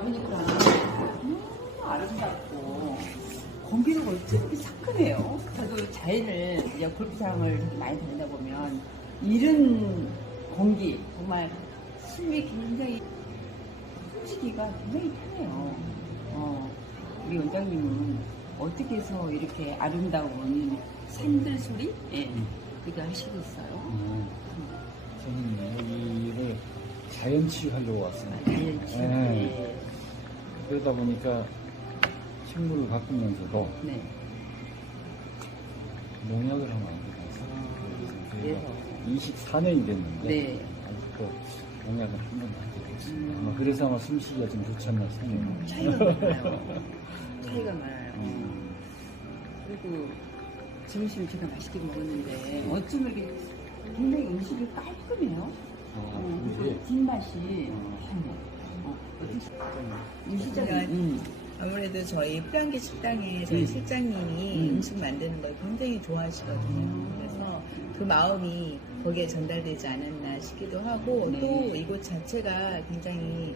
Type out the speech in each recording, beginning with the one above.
와보니까 너무 아름답고 공기도 어떻게 상큼해요. 저도 자연을 이제 골프장을 많이 다니다 보면 이런 공기 정말 숨이 굉장히 숨쉬기가 굉장히 편해요. 어, 우리 원장님은 어떻게 해서 이렇게 아름다운 산들 소리? 예, 그게 하시겠어요? 음, 저는 여기를 자연 치유하려고 왔습니다. 자연 치유. 네. 그러다 보니까 식물을 바꾸면서도 네. 농약을 하면 안 돼서 그래서. 24년이 됐는데 네. 아직도 농약을 한 번도 안 되겠습니다. 음. 아마 그래서 아마 숨쉬기가 좀 좋지 않나 생각해요. 차이가 많아요. 차이가 많아요. 음. 그리고 점심 제가 맛있게 먹었는데 어쩜 이렇게 굉장히 음식이 깔끔해요. 아, 어, 그리고 뒷맛이 어 어떻게 음식점이 음. 아무래도 저희 프랑기 식당에 저희 음. 실장님이 음. 음. 식 만드는 걸 굉장히 좋아하시거든요. 그래서 그 마음이 거기에 전달되지 않았나 싶기도 하고 네. 또 이곳 자체가 굉장히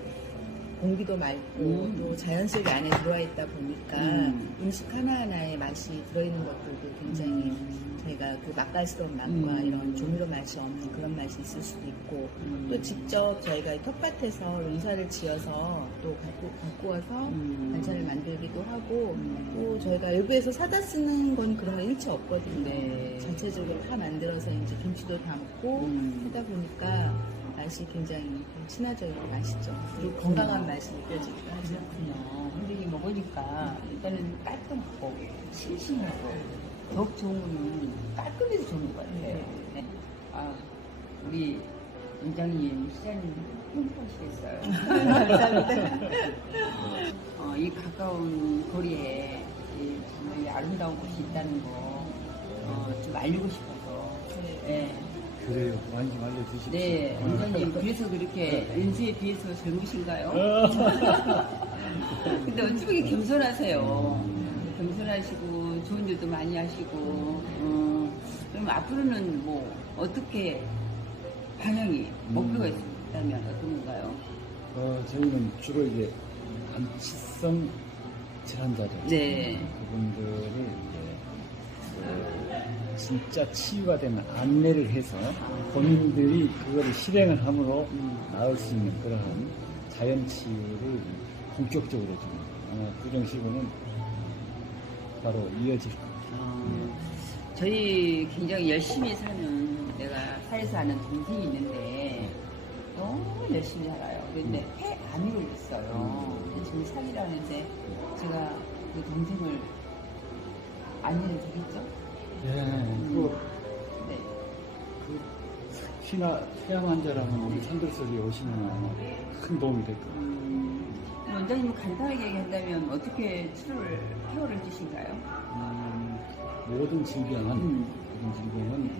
공기도 맑고 음. 또 자연 속에 안에 들어와 있다 보니까 음. 음. 식 하나하나에 맛이 들어있는 것들도 굉장히 저희가 그 맛깔스러운 맛과 음. 이런 조미료 맛이 없는 그런 맛이 있을 수도 있고 음. 또 직접 저희가 이 텃밭에서 농사를 지어서 또 갖고, 갖고 와서 음. 반찬을 만들기도 하고 음. 또 저희가 외부에서 사다 쓰는 건 그런 거 일체 없거든요. 네. 자체적으로 다 만들어서 이제 김치도 담고 음. 하다 보니까 맛이 굉장히 친화적이고 맛있죠. 그리고 건강한 맛이 느껴지기도 하죠. 그렇군요. 근데 이게 먹으니까 일단은 깔끔하고 싱싱하고 더욱 좋은 거는 깔끔해서 좋은 것 같아요. 네. 아, 우리 원장님, 시장님 행복하시겠어요. 감사합니다. 어, 이 가까운 거리에 이 정말 이 아름다운 곳이 있다는 거, 어, 좀 알리고 싶어서. 네. 그래요. 많이 좀 알려주십시오. 네, 원장님, 그래서 그렇게 연세에 비해서 젊으신가요? 근데 어쩜 이렇게 겸손하세요. 겸손하시고, 좋은 일도 많이 하시고, 어, 그럼 앞으로는 뭐, 어떻게 방향이, 목표가 있다면 어떤 건가요? 어, 저희는 주로 이제 안치성 질환자들 네. 그분들을 이제 그 진짜 치유가 되는 안내를 해서 본인들이 그거를 실행을 함으로 나을 수 있는 그러한 자연 치유를 본격적으로 지금 아마 부정식으로는 바로 이어질 겁니다. 어, 저희 굉장히 열심히 사는 내가 사회에서 아는 동생이 있는데 너무 열심히 살아요. 근데 폐암이 걸렸어요. 근데 지금 살이라는데 제가 그 동생을 안내를 되겠죠? 네. 그 특히나 폐암 환자라면 우리 산들소리 오시면 아마 큰 도움이 될 겁니다. 음, 원장님 간단하게 얘기한다면 어떻게 치료를 케어를 해주신가요? 음, 모든 질병은 음. 모든 질병은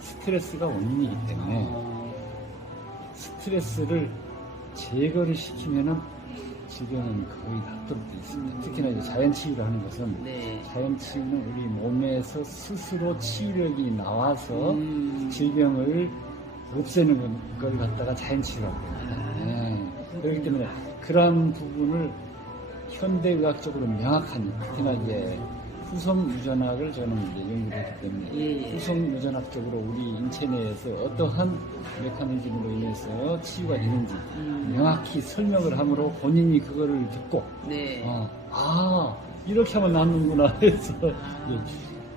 스트레스가 원인이기 때문에 어, 스트레스를 제거를 시키면은 질병은 거의 낫도록 되어 있습니다. 특히나 이제 자연 치유를 하는 것은 네. 자연 치유는 우리 몸에서 스스로 치유력이 나와서 음. 질병을 없애는 걸 갖다가 자연 치유라고 합니다. 아, 예. 그렇기 때문에 그러한 부분을 현대의학적으로 명확한 특히나 이제 후성 유전학을 저는 연구를 했기 때문에 예, 예. 후성 유전학적으로 우리 인체 내에서 어떠한 메커니즘으로 인해서 치유가 되는지 음. 명확히 설명을 함으로 본인이 그거를 듣고 네. 어, 아 이렇게 하면 낫는구나 해서 이제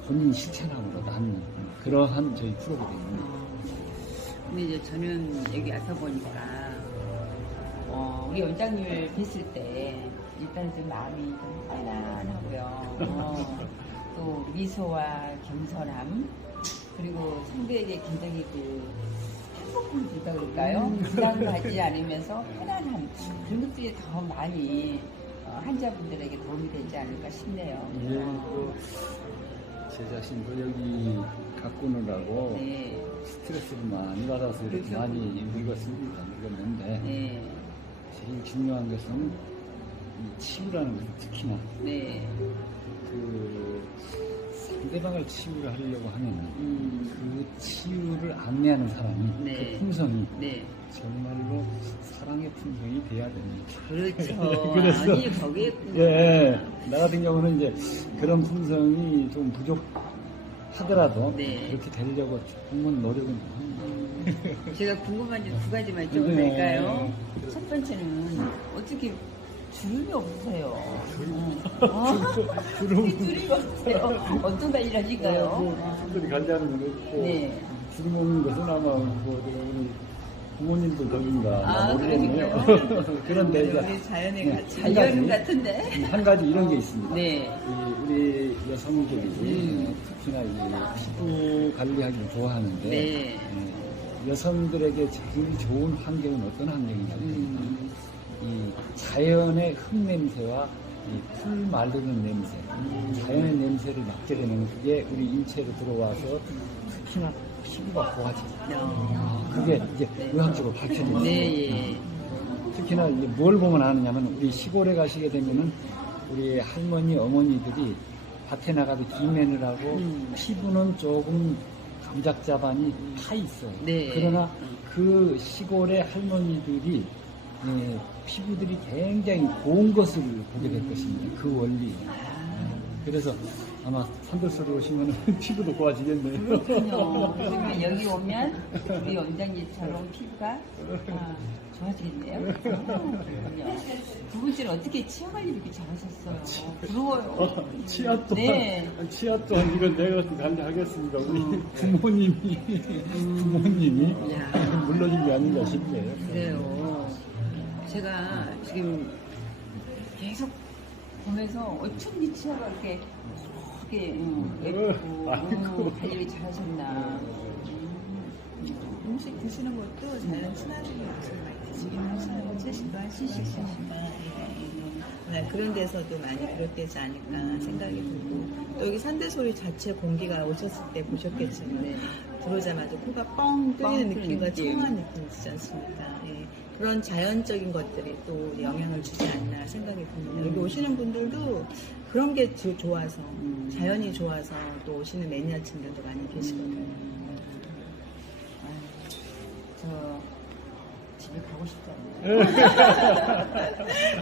본인 실천함으로 낫는 그러한 저희 프로그램입니다. 근데 이제 저는 여기 와서 보니까 어, 우리 원장님을 뵀을 때 일단 좀 마음이 좀 편안하고요. 어, 또 미소와 겸손함 그리고 상대에게 굉장히 그 행복함을 준다 그럴까요? 부담하지 않으면서 편안함 그런 것들이 더 많이 어, 환자분들에게 도움이 되지 않을까 싶네요. 예, 그, 제 자신도 여기 가꾸느라고 네, 스트레스를 많이 받아서 이렇게 그렇죠. 많이 늙었습니다. 늙었는데 네, 제일 중요한 것은 이 치유라는 것은 특히나 네, 그 상대방을 치유를 하려고 하면 음. 그 치유를 안내하는 사람이 네. 그 품성이 네. 정말로 사랑의 품성이 돼야 됩니다. 그렇죠. 그래서- 아니, 거기에. 예, 나 같은 경우는 이제 그런 품성이 좀 부족하더라도 네. 그렇게 되려고 조금은 노력은 합니다. 제가 궁금한 게두 가지만 좀 네. 될까요? 첫 번째는 어떻게 주름이 없으세요? 어. 아, 주름, 주름이 없으세요? 어떤 관리를 하실까요? 특별히 관리하는 건 없고 네. 주름 없는 것은 아마 뭐 우리 부모님들 덕인가 아, 모르겠네요. 그런데 이제 우리 자연의 네, 가치. 한 자연 가지, 같은데? 한 가지 이런 게 있습니다. 네. 이 우리 여성들이 음. 특히나 이 피부 관리하기를 좋아하는데 네. 예, 여성들에게 제일 좋은 환경은 어떤 환경이냐면 음. 이 자연의 흙냄새와 이풀 마르는 냄새, 자연의 냄새를 맡게 되면 그게 우리 인체로 들어와서 특히나 피부가 고와져요. 어. 그게 이제 네. 의학적으로 밝혀져 있어요. 네, 예. 특히나 이제 뭘 보면 아느냐면 우리 시골에 가시게 되면은 우리 할머니 어머니들이 밭에 나가도 김매느라고 음. 피부는 조금 감작자반이 타 있어요. 네. 그러나 음. 그 시골의 할머니들이 예, 피부들이 굉장히 고운 것을 보게 될 것입니다. 그 원리. 그래서 아마 산들소리 오시면 피부도 고와지겠네요. 그렇군요. 그러면 여기 오면 우리 원장님처럼 피부가 아, 좋아지겠네요. 아, 그렇군요. 두 번째는 어떻게 치아 관리 이렇게 잘하셨어요? 부러워요. 치아 또한, 네. 치아 또한 이건 내가 관리하겠습니다. 우리 음. 부모님이, 부모님이 야. 물러준 게 아닌가 싶네요. 그래요. 제가 지금 계속 보면서 어쩐지 치아가 이렇게 이렇게 음, 예쁘고 아이고. 음, 관리를 잘하셨나. 음식 드시는 것도 자연 친화적인 음식을 많이 드시긴 하시는 70도 하시니까 네, 그런 데서도 많이 비롯되지 않을까 생각이 들고 또 여기 산대소리 자체 공기가 오셨을 때 보셨겠지만 네. 들어오자마자 코가 뻥 뚫리는 뻥 느낌과 청한 느낌 있지 않습니까? 예. 그런 자연적인 것들이 또 영향을 주지 않나 생각이 듭니다. 여기 오시는 분들도 그런 게 주- 좋아서 음. 자연이 좋아서 또 오시는 매니아층들도 많이 계시거든요. 아유, 저 집에 가고 싶지 않아요.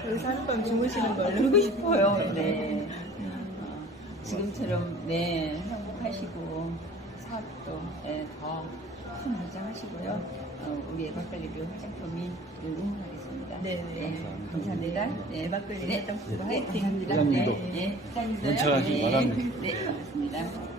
여기서 하룻밤 주무시는 걸로. 그러고 싶어요. 네. 어, 지금처럼 네 행복하시고 사업도 네, 더큰 발전하시고요. 어, 우리 에바클리뷰 화장품이 응원하겠습니다. 네, 네. 감사합니다. 네, 에바클리뷰 네. 화장품 네, 화이팅. 감사합니다. 네, 네. 원창하시기 네, 바랍니다. 네, 반갑습니다.